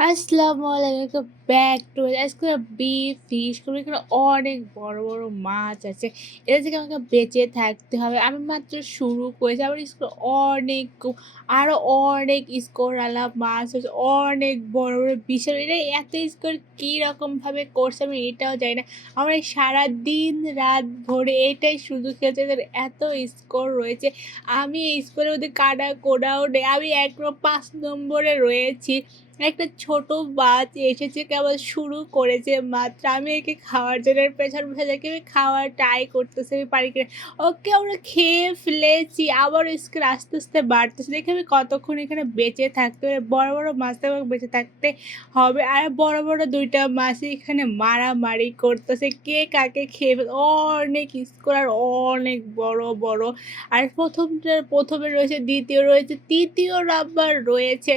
আসসালামু আলাইকুম back to আজকে বিফ ফিশ করে এখানে অনেক বড় বড় মাছ আছে। এটা থেকে আমাকে বেঁচে থাকতে হবে। আমি মাত্র শুরু করেছি। আমার স্কুল অনেক আরও অনেক স্কোরওয়ালা মাছ আছে। অনেক বড় বড় বিশাল। এটা এত স্কোর কীরকমভাবে করছে আমি এটাও জানি না। আমার এই সারা দিন রাত ভরে এটাই শুধু এদের এত স্কোর রয়েছে। আমি এই স্কোরের মধ্যে কাটা কোডাও নেই। আমি এক পাঁচ নম্বরে রয়েছি। একটা ছোট বাচ এসেছে কেবল শুরু করেছে মাত্র। আমি একে খাওয়ার জন্য পেছন বসে যাকে আমি খাওয়ার ট্রাই করতেছি, আমি পারি কিনা। ওকে আমরা খেয়ে ফেলেছি, আবার স্কুল আস্তে আস্তে বাড়তেছে। দেখে আমি কতক্ষণ এখানে বেঁচে থাকতে হবে বড় বড় মাছ তো বেঁচে থাকতে হবে আর বড় বড় দুইটা মাছই এখানে মারামারি করতেছে। কে কাকে খেয়ে অনেক স্কুল আর অনেক বড় বড়। আর প্রথমটা প্রথমে রয়েছে, দ্বিতীয় রয়েছে, তৃতীয় নাম্বার রয়েছে।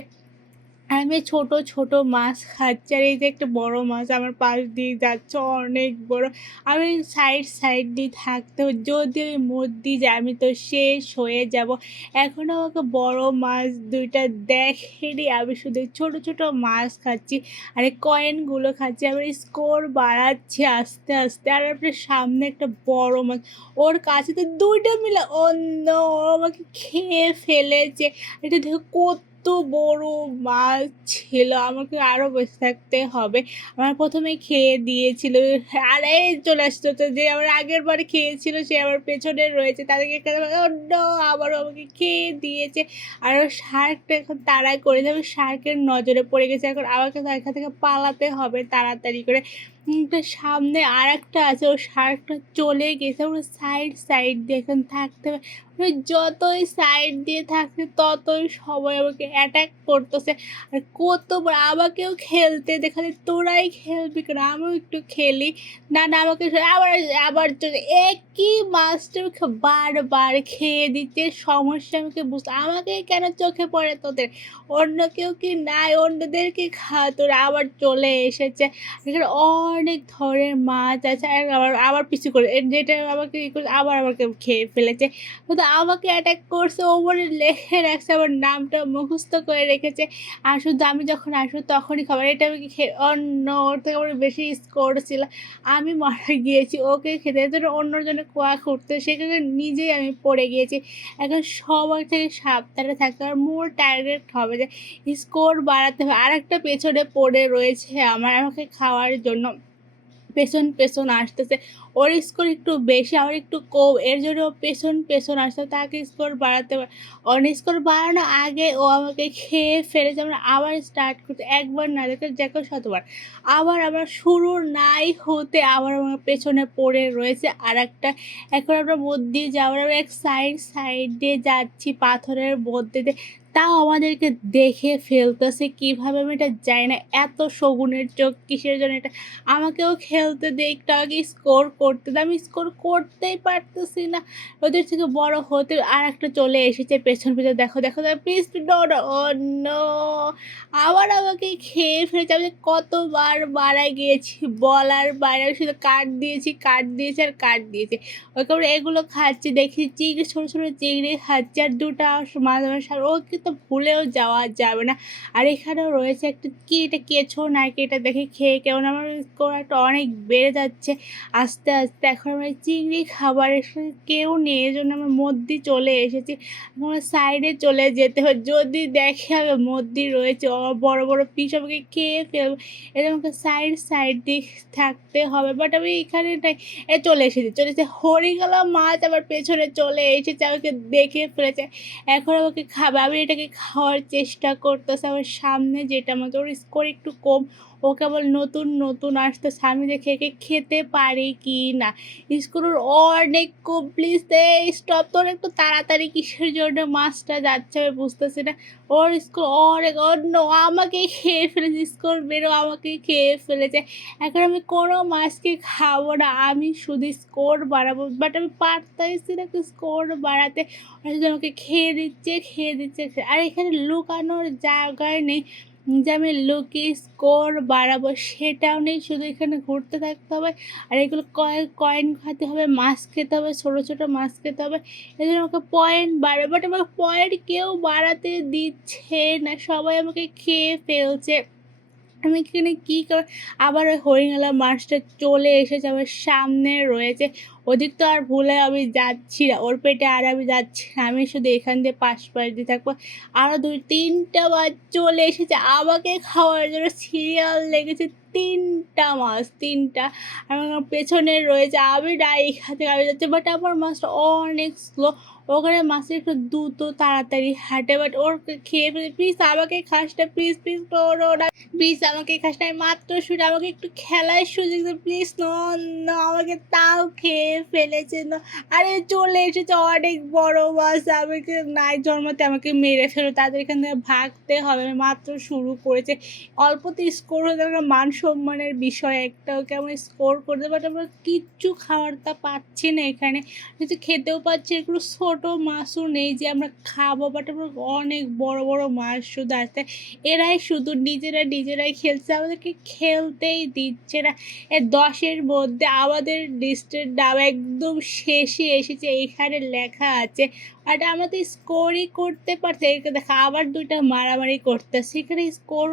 আমি ছোট ছোট মাছ খাচ্ছি আর এই যে একটা বড় মাছ আমার পাশ দিয়ে যাচ্ছে, অনেক বড়। আমি সাইড সাইড দিয়ে থাকতে যদি আমি মধ্যে যাই, আমি তো শেষ হয়ে যাব। এখন আমাকে বড় মাছ দুইটা দেখেনি, আমি শুধু ছোট ছোট মাছ খাচ্ছি আর এই কয়েনগুলো খাচ্ছি। আমার স্কোর বাড়াচ্ছি আস্তে আস্তে আর আপনার সামনে একটা বড় মাছ, ওর কাছে তো দুইটা মিলে অন্য আমাকে খেয়ে ফেলেছে। এটা দেখো কত এত বড় মাছ ছিল, আমাকে আরও বসে থাকতে হবে। আমার প্রথমে খেয়ে দিয়েছিল, আর এই চলে আসতো তো, যে আমার আগের বারে খেয়েছিল সে আমার পেছনে রয়েছে, তাদেরকে অন্য আবারও আমাকে খেয়ে দিয়েছে। আর শার্কটা এখন তাড়াই করে যাবে শার্কের নজরে পড়ে গেছে, এখন আমাকে এখান থেকে পালাতে হবে তাড়াতাড়ি করে। সামনে আর একটা আছে ও শার্কটা চলে গেছে, ওর সাইড সাইড দিয়ে এখন থাকতে হবে। যতই সাইড দিয়ে থাকছে, ততই সবাই আমাকে অ্যাটাক করতেছে। আর কতবার আমাকেও খেলতে দেখালে তোরাই খেলবি কেন? আমিও একটু খেলি। না না, আমাকে আবার আবার একই মাছটা বারবার খেয়ে দিচ্ছে, সমস্যা আমাকে বুঝতে, আমাকে কেন চোখে পড়ে তোদের? অন্য কেউ কি নাই অন্যদেরকে খা তোরা আবার চলে এসেছে। এখানে অনেক ধরনের মাছ আছে আবার আবার পিছু করে যেটা আমাকে আবার আমাকে খেয়ে ফেলেছে। কিন্তু আমাকে অ্যাটাক করছে, ওপরে লেখে রাখছে আমার নামটা মুখস্থ করে রেখেছে। আর শুধু আমি যখন আসব তখনই খাবার, এটা আমি খেয়ে, অন্য ওর থেকে আমার বেশি স্কোর ছিল। আমি মারা গিয়েছি, ওকে খেতে যেন অন্যজনে কোয়া করতে, সেখানে নিজেই আমি পড়ে গিয়েছি। এখন সবার থেকে সাবধানে থাকতে হবে মোর টার্গেট হবে যে স্কোর বাড়াতে হবে। আর একটা পেছনে পড়ে রয়েছে আমার, আমাকে খাওয়ার জন্য। পেছন পেছন আসতেছে। ওর স্কোর একটু বেশি আর একটু কম। এর জন্য পেছন পেছন আসতে তাকে স্কোর বাড়াতে পারে। অন স্কোর বাড়ানো আগে ও আমাকে খেয়ে ফেলেছে। আমরা আবার স্টার্ট করতে একবার না দেখে দেখো শতবার। আবার আমরা শুরু নাই হতে আবার আমার পেছনে পড়ে রয়েছে আর একটা এখন আমরা মধ্যে যাওয়ার এক সাইড সাইড দিয়ে যাচ্ছি পাথরের মধ্যে দিয়ে। তাও আমাদেরকে দেখে ফেলতেছে কীভাবে আমি এটা যাই না। এত শগুনের চোখ কিসের জন্য এটা? আমাকেও খেলতে দে, একটু আগে স্কোর করতে আমি স্কোর করতেই পারতেছি না। ওদের থেকে বড় হতে আর একটা চলে এসেছে পেছন পেছন। দেখো দেখো প্লিজ অন্য আবার আমাকে খেয়ে ফেলেছে। আমি কতবার বাড়ায় গিয়েছি বলার বাইরে। শুধু কাঠ দিয়েছি কাঠ দিয়েছি আর কাঠ দিয়েছি। ওকে এগুলো খাচ্ছি, দেখি, চিংড়ি, ছোটো ছোটো চিংড়ি খাচ্ছি আর দুটা মাছ মাছ ও তো ভুলেও যাওয়া যাবে না। আর এখানেও রয়েছে একটা কি এটা কেছো নাকি এটা দেখে খেয়ে কেমন আমার একটা অনেক বেড়ে যাচ্ছে। আস্তে আস্তে এখন আমরা চিংড়ি খাবারের কেউ নেই এই জন্য আমার মধ্যে চলে এসেছি। আমার সাইডে চলে যেতে হয় যদি দেখে হবে মধ্যে রয়েছে বড় বড় পিস আমাকে খেয়ে ফেলব। এটা আমাকে সাইড সাইড দিক থাকতে হবে। বাট আমি এখানে এ চলে এসেছি, চলে এসেছে। হরিগলা মাছ আমার পেছনে চলে এসেছে, আমাকে দেখে ফেলেছে। এখন আমাকে খাবে। আমি এটা এটাকে খাওয়ার চেষ্টা করতেছে আবার সামনে যেটা আমাদের ওর স্কোর একটু কম ও কেবল নতুন নতুন আসতেছে আমি দেখে একে খেতে পারে কি না স্কুলের অনেক প্লিজ স্টপ তোর একটু তাড়াতাড়ি কিসের জন্য মাছটা যাচ্ছে আমি বুঝতেছি না। ওর স্কুল অনেক অন্য, আমাকে খেয়ে ফেলেছে। স্কুল বেরো, আমাকে খেয়ে ফেলেছে। এখন আমি কোনো মাছকে খাব না। আমি শুধু স্কোর বাড়াবো। বাট আমি পারতেছি না স্কোর বাড়াতে। আমাকে খেয়ে দিচ্ছে খেয়ে দিচ্ছে। আর এখানে লুকানোর জায়গায় নেই। যে আমি লুকি স্কোর বাড়াবো সেটাও নেই, শুধু এখানে ঘুরতে থাকতে হবে। আর এগুলো কয়েন কয়েন খাতে হবে মাছ খেতে হবে, ছোটো ছোটো মাছ খেতে হবে। এই জন্য আমাকে পয়েন্ট বাড়ে বাট আমাকে পয়েন্ট কেউ বাড়াতে দিচ্ছে না, সবাই আমাকে খেয়ে ফেলছে। আমি এখানে কী করে, আবার ওই হরিণালা মাছটা চলে এসেছে, আমার সামনে রয়েছে। ওদিক তো আর ভুলে আমি যাচ্ছি না, ওর পেটে আর আমি যাচ্ছি না, আমি শুধু এখান দিয়ে পাশ পাশ দিয়ে থাকব। আরও দুই, তিনটা মাছ চলে এসেছে, আমাকে খাওয়ার জন্য সিরিয়াল লেগেছে তিনটা মাছ তিনটা। আমার পেছনে রয়েছে, আমি না এখান থেকে আমি যাচ্ছি বাট আমার মাছটা অনেক স্লো ওখানে মাছের একটু দ্রুত তাড়াতাড়ি হাঁটে বাট ওর খেয়ে ফেলে প্লিজ আমাকে খাস না প্লিজ প্লিজ নো না প্লিজ আমাকে খাস না, আমি মাত্র শুনে আমাকে একটু খেলার সুযোগ প্লিজ না আমাকে তাও খেয়ে ফেলেছে না। আরে চলে এসেছে অনেক বড় মাছ, আমাকে নাই জন্মতে আমাকে মেরে ফেলো তাদের এখান থেকে ভাগতে হবে, মাত্র শুরু করেছে। অল্পতে স্কোর হয়ে গেলে মান সম্মানের বিষয় একটা ওকে আমি স্কোর করতে বাট আমরা কিচ্ছু খাওয়ার তা পাচ্ছি না এখানে। কিন্তু খেতেও পাচ্ছি একটু ছোটো মাছও নেই যে আমরা খাব বাট আমরা অনেক বড় বড় মাছ শুধু আসতে। এরাই শুধু নিজেরা নিজেরাই খেলছে, আমাদেরকে খেলতেই দিচ্ছে না। এ দশের মধ্যে আমাদের লিস্টের নাম একদম শেষে এসেছে এখানে লেখা আছে আর আমরা তো স্কোরই করতে পারছি দেখা, আবার দুইটা মারামারি করতে সেখানে স্কোর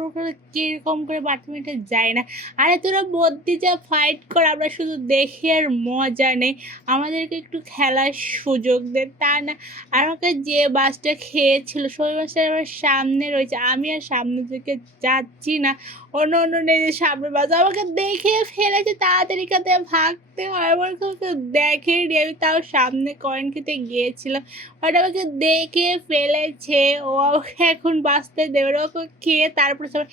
কীরকম করে বাথরুমটা যায় না। আরে তোরা মধ্যে যা ফাইট কর, আমরা শুধু দেখি আর মজা নেই। আমাদেরকে একটু খেলার সুযোগ দে, তা না। আর আমাকে যে বাসটা খেয়েছিল, সেই বাসটা আমার সামনে রয়েছে। আমি আর সামনে দিকে যাচ্ছি না। অন্য অন্য নিজের সামনে বাস। আমাকে দেখে ফেলেছে, তাড়াতাড়ি কাতে ভাগতে হয় আমার দেখেনি, আমি তাও সামনে কয়েন খেতে গিয়েছিলাম। ওটা আমাকে দেখে ফেলেছে। ও এখন বাঁচতে দেবে। ওকে খেয়ে তারপরে সব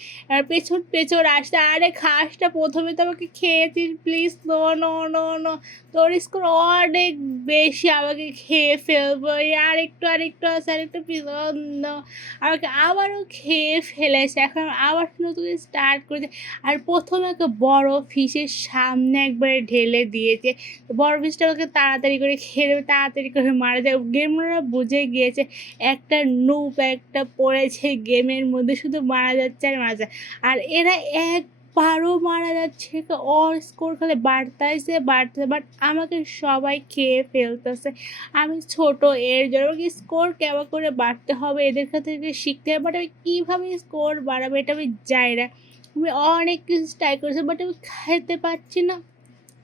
পেছন পেছন আসতে আরে খাসটা প্রথমে তো আমাকে খেয়েছিস please, no no no no. তোর স্কোর অনেক বেশি আমাকে খেয়ে ফেলব। আর একটু আর একটু আছে আর একটু নো আমাকে আবারও খেয়ে ফেলেছে। এখন আবার নতুন স্টার্ট করেছে। আর প্রথমে ওকে বড় ফিশের সামনে একবারে ঢেলে দিয়েছে। বড় ফিশটা আমাকে তাড়াতাড়ি করে খেয়ে তাড়াতাড়ি করে মারা যায় গেমরা বুঝে গিয়েছে, একটা নুপ একটা পড়েছে গেমের মধ্যে, শুধু মারা যাচ্ছে আর মারা যায় আর এরা একবারও মারা যাচ্ছে ওর স্কোর খালি বাড়তেছে বাড়তেছে বাট আমাকে সবাই খেয়ে ফেলতেছে। আমি ছোট, এর জন্য আমাকে স্কোর কেমন করে বাড়তে হবে, এদের কাছ শিখতে হবে বাট আমি কীভাবে স্কোর বাড়াবো, এটা আমি যাই না। আমি অনেক কিছু ট্রাই করেছি বাট আমি খেতে পারছি না।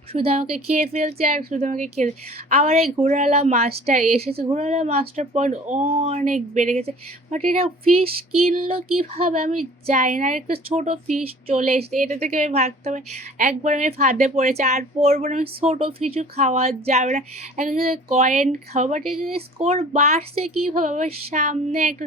শুধু আমাকে খেয়ে ফেলছে আর শুধু আমাকে খেয়ে আবার এই ঘোড়ালা মাছটা এসেছে। ঘোড়ালা মাছটার পর অনেক বেড়ে গেছে। বাট এটা ফিশ কিনলো কীভাবে আমি জানি না। একটা ছোটো ফিশ চলে এসেছে। এটা থেকে আমি ভাগতে হবে। একবার আমি ফাঁদে পড়েছি। আর পড়ব না। আমি ছোটো ফিশও খাওয়া যাবে না। সাথে কয়েন খাওয়া। বাট এই স্কোর বাড়ছে কীভাবে? আমার সামনে একটা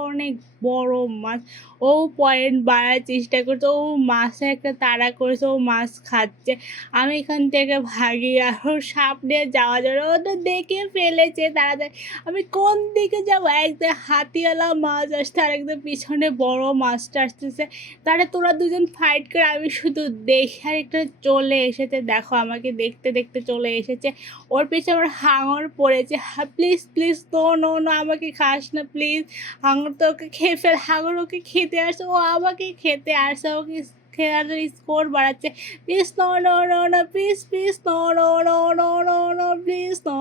অনেক বড় মাছ। ও পয়েন্ট বাড়ার চেষ্টা করছে। ও মাছে একটা তাড়া করেছে। ও মাছ খাচ্ছে। আমি এখান থেকে ভাগি আরও সামনে যাওয়া যাবে ও তো দেখে ফেলেছে তাড়াতাড়ি। আমি কোন দিকে যাব? একদম হাতিওয়ালা মাছ আসছে আর একদম পিছনে বড় মাছটা আসতেছে। তাহলে তোরা দুজন ফাইট করে, আমি শুধু দেখে আর একটা চলে এসেছে। দেখো, আমাকে দেখতে দেখতে চলে এসেছে। ওর পিছনে আমার হাঙর পড়েছে। প্লিজ প্লিজ তো নো নো আমাকে খাস না প্লিজ হাঙর তো ওকে খেয়ে ফেল, হাঙর ওকে খেতে আসছে ও আমাকে খেতে আসছে ওকে খেলাধুলো স্কোর বাড়াচ্ছে please no no no no please please no no no no no no please no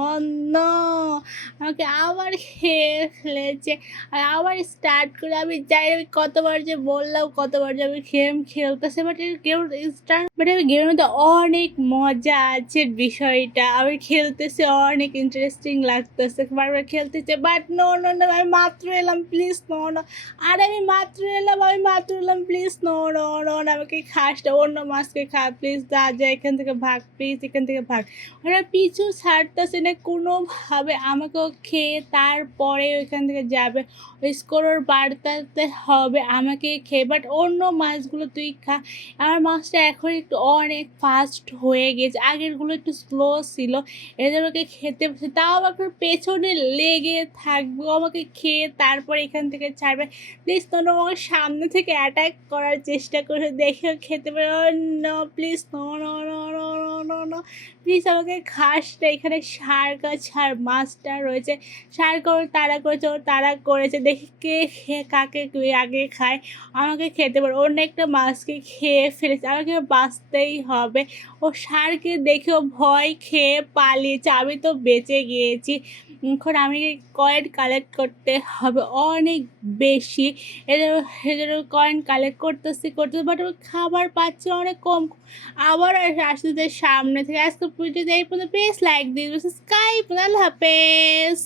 no আমাকে আবার খেয়ে ফেলেছে। আর আবার স্টার্ট করে আমি যাই, আমি কতবার যে বললাম, কতবার যে আমি গেম খেলতেছে বাট কেউ স্টার্ট বাট আমি গেমের মধ্যে অনেক মজা আছে বিষয়টা। আমি খেলতেছি, অনেক ইন্টারেস্টিং লাগতেছে। বারবার খেলতেছে বাট নো নো নো আমি মাত্র এলাম প্লিজ নো নো আর আমি মাত্র এলাম, আমি মাত্র এলাম প্লিজ নো নো নো আমাকে খাসটা অন্য মাছকে খা প্লিজ যা যা, এখান থেকে ভাগ প্লিজ এখান থেকে ভাগ। ওরা পিছু ছাড়তেছে না, কোনোভাবে আমাকেও খেয়ে তারপরে ওইখান থেকে যাবে। ওই স্কোর বাড়তে হবে আমাকে খেয়ে বাট অন্য মাছগুলো তুই খা। আমার মাছটা এখন একটু অনেক ফাস্ট হয়ে গেছে। আগেরগুলো একটু স্লো ছিল। এদের ওকে খেতে তাও আমাকে পেছনে লেগে থাকবে। আমাকে খেয়ে তারপর এখান থেকে ছাড়বে। প্লিজ তোমরা আমার সামনে থেকে অ্যাটাক করার চেষ্টা করে। দেখে খেতে পারে। নো প্লিজ প্লিজ আমাকে না এখানে সার গাছ আর মাছটা রয়েছে। সার করে, তারা করেছে, ও তারা করেছে। দেখি কে খেয়ে কাকে আগে খায়। আমাকে খেতে পারে। অন্য একটা মাছকে খেয়ে ফেলেছে। আমাকে বাঁচতেই হবে। ও সারকে দেখেও ভয় খেয়ে পালিয়েছে। আমি তো বেঁচে গিয়েছি। এখন আমি কয়েন কালেক্ট করতে হবে। অনেক বেশি। এদের এদের কয়েন কালেক্ট করতেছি করতেছি বাট খাবার পাচ্ছি অনেক কম। আবার আসতে সামনে থেকে। আজকে ভিডিওতে এই পর্যন্ত। প্লিজ লাইক দিন সাবস্ক্রাইব আল্লাহ হাফেজ।